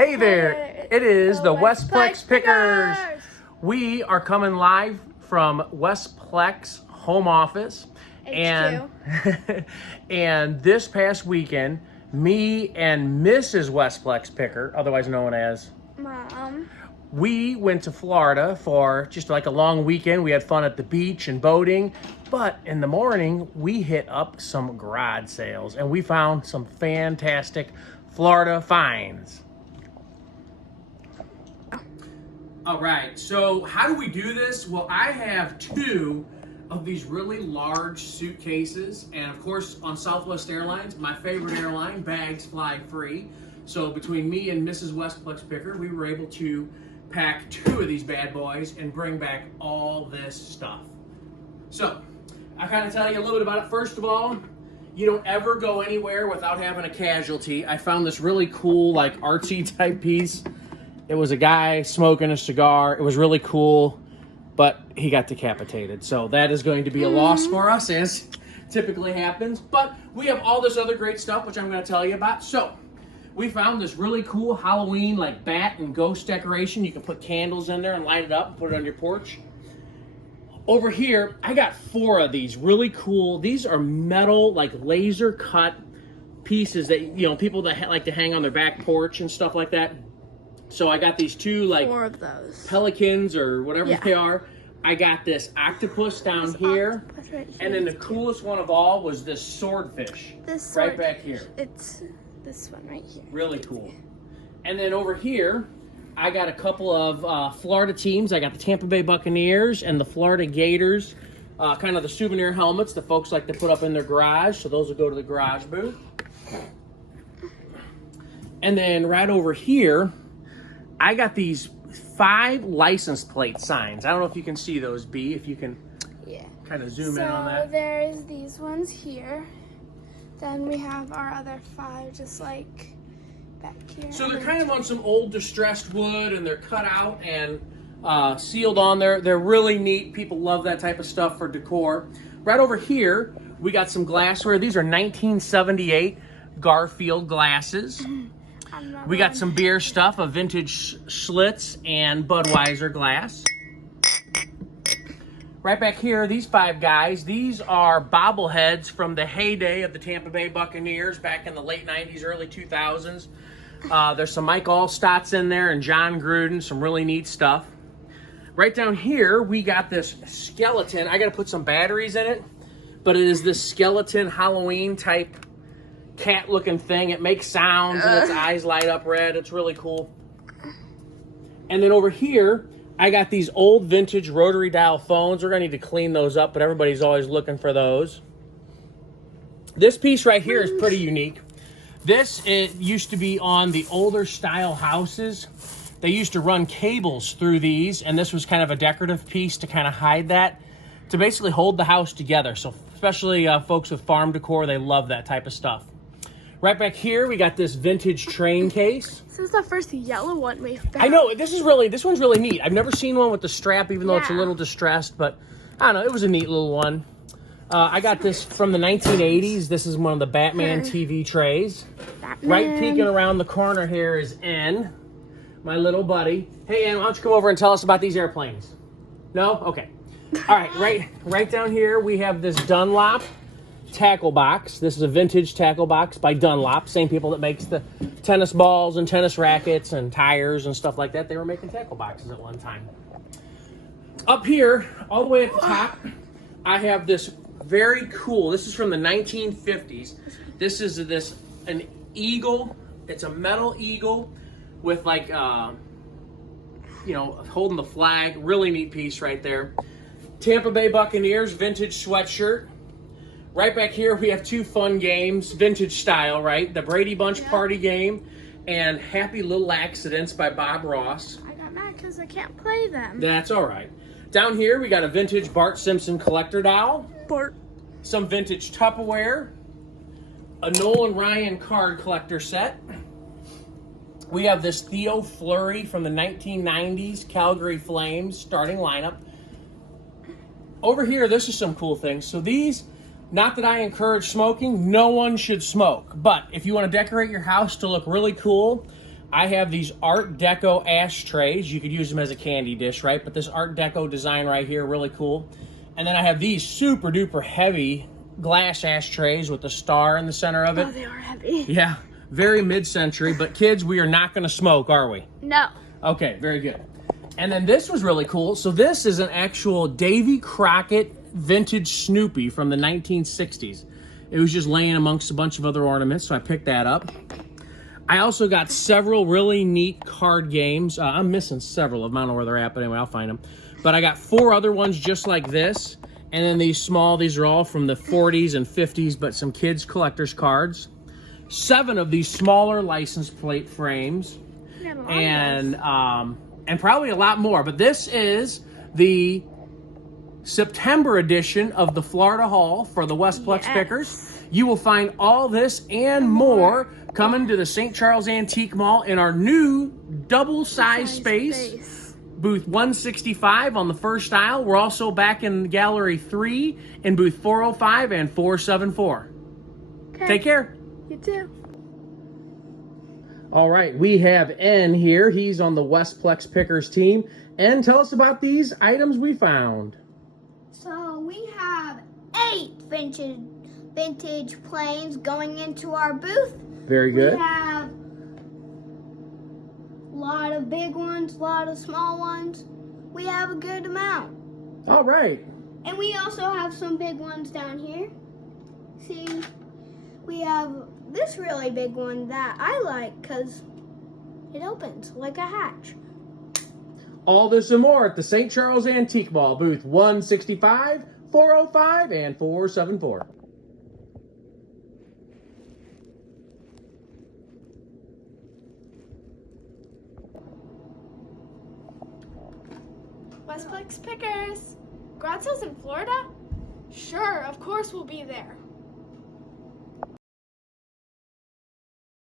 Hey there, it is the Westplex Pickers. We are coming live from Westplex home office. And and this past weekend, me and Mrs. Westplex Picker, otherwise known as Mom, we went to Florida for just like a long weekend. We had fun at the beach and boating. But in the morning, we hit up some garage sales and we found some fantastic Florida finds. All right, so how do we do this? Well, I have two of these really large suitcases, and of course on Southwest Airlines, my favorite airline, bags fly free. So between me and Mrs. Westplex Picker, we were able to pack two of these bad boys and bring back all this stuff. So I'll kind of tell you a little bit about it. First of all, you don't ever go anywhere without having a casualty. I found this really cool, like artsy type piece. It was a guy smoking a cigar. It was really cool, but he got decapitated. So that is going to be a loss for us, as typically happens. But we have all this other great stuff, which I'm going to tell you about. So we found this really cool Halloween, like bat and ghost decoration. You can put candles in there and light it up and put it on your porch. Over here, I got four of these really cool. These are metal, like laser cut pieces that, you know, people that like to hang on their back porch and stuff like that. So I got these two, like, four of those pelicans or whatever they are. I got this octopus down here. Right here. And then the coolest one of all was this swordfish. This right back here. It's this one right here. Really cool. And then over here, I got a couple of Florida teams. I got the Tampa Bay Buccaneers and the Florida Gators. Kind of the souvenir helmets that folks like to put up in their garage. So those will go to the garage booth. And then right over here, I got these 5 license plate signs. I don't know if you can see those, B, if you can kind of zoom in on that. So there's these ones here. Then we have our other 5 just like back here. So they're kind of on some old distressed wood, and they're cut out and sealed on there. They're really neat. People love that type of stuff for decor. Right over here, we got some glassware. These are 1978 Garfield glasses. We got some beer stuff, a vintage Schlitz and Budweiser glass. Right back here, these 5 guys, these are bobbleheads from the heyday of the Tampa Bay Buccaneers back in the late 90s, early 2000s. There's some Mike Allstotts in there and John Gruden, some really neat stuff. Right down here, we got this skeleton. I got to put some batteries in it, but it is this skeleton Halloween type cat-looking thing. It makes sounds and its eyes light up red. It's really cool. And then over here, I got these old vintage rotary dial phones. We're gonna need to clean those up, but everybody's always looking for those. This piece right here is pretty unique. It used to be on the older style houses. They used to run cables through these, and this was kind of a decorative piece to kind of hide that, to basically hold the house together. So especially folks with farm decor, they love that type of stuff. Right back here, we got this vintage train case. This is the first yellow one we've found. I know, this one's really neat. I've never seen one with the strap, even though it's a little distressed, but I don't know, it was a neat little one. I got this from the 1980s. This is one of the Batman TV trays. Right peeking around the corner here is N, my little buddy. Hey, N, why don't you come over and tell us about these airplanes? No? Okay. All right, right down here, we have this Dunlop tackle box. This is a vintage tackle box by Dunlop, same people that makes the tennis balls and tennis rackets and tires and stuff like that. They were making tackle boxes at one time. Up here, all the way at the top, I have this very cool, this is from the 1950s. This is an eagle. It's a metal eagle with like, you know, holding the flag. Really neat piece right there. Tampa Bay Buccaneers vintage sweatshirt. Right back here, we have 2 fun games, vintage style, right? The Brady Bunch party game and Happy Little Accidents by Bob Ross. I got mad because I can't play them. That's all right. Down here, we got a vintage Bart Simpson collector doll. Bart. Some vintage Tupperware. A Nolan Ryan card collector set. We have this Theo Fleury from the 1990s Calgary Flames starting lineup. Over here, this is some cool things. So these, not that I encourage smoking, no one should smoke. But if you want to decorate your house to look really cool, I have these Art Deco ashtrays. You could use them as a candy dish, right? But this Art Deco design right here, really cool. And then I have these super duper heavy glass ashtrays with the star in the center of it. Oh, they are heavy. Yeah, very mid-century. But kids, we are not going to smoke, are we? No. Okay, very good. And then this was really cool. So this is an actual Davy Crockett vintage Snoopy from the 1960s. It was just laying amongst a bunch of other ornaments, so I picked that up. I also got several really neat card games. I'm missing several of them. I don't know where they're at, but anyway, I'll find them. But I got 4 other ones just like this. And then these small, these are all from the 40s and 50s, but some kids' collector's cards. 7 of these smaller license plate frames. And probably a lot more. But this is the September edition of the Florida Haul for the Westplex Pickers. You will find all this and more coming to the St. Charles Antique Mall in our new double-size space. Booth 165 on the first aisle. We're also back in Gallery 3 in booth 405 and 474. Okay. Take care. You too. All right, we have En here. He's on the Westplex Pickers team. En, tell us about these items we found. So we have 8 vintage planes going into our booth. Very good. We have a lot of big ones, a lot of small ones. We have a good amount. All right. And we also have some big ones down here. See, we have this really big one that I like because it opens like a hatch. All this and more at the St. Charles Antique Mall, booth 165, 405, and 474. Westplex Pickers. Garage sales in Florida? Sure, of course we'll be there.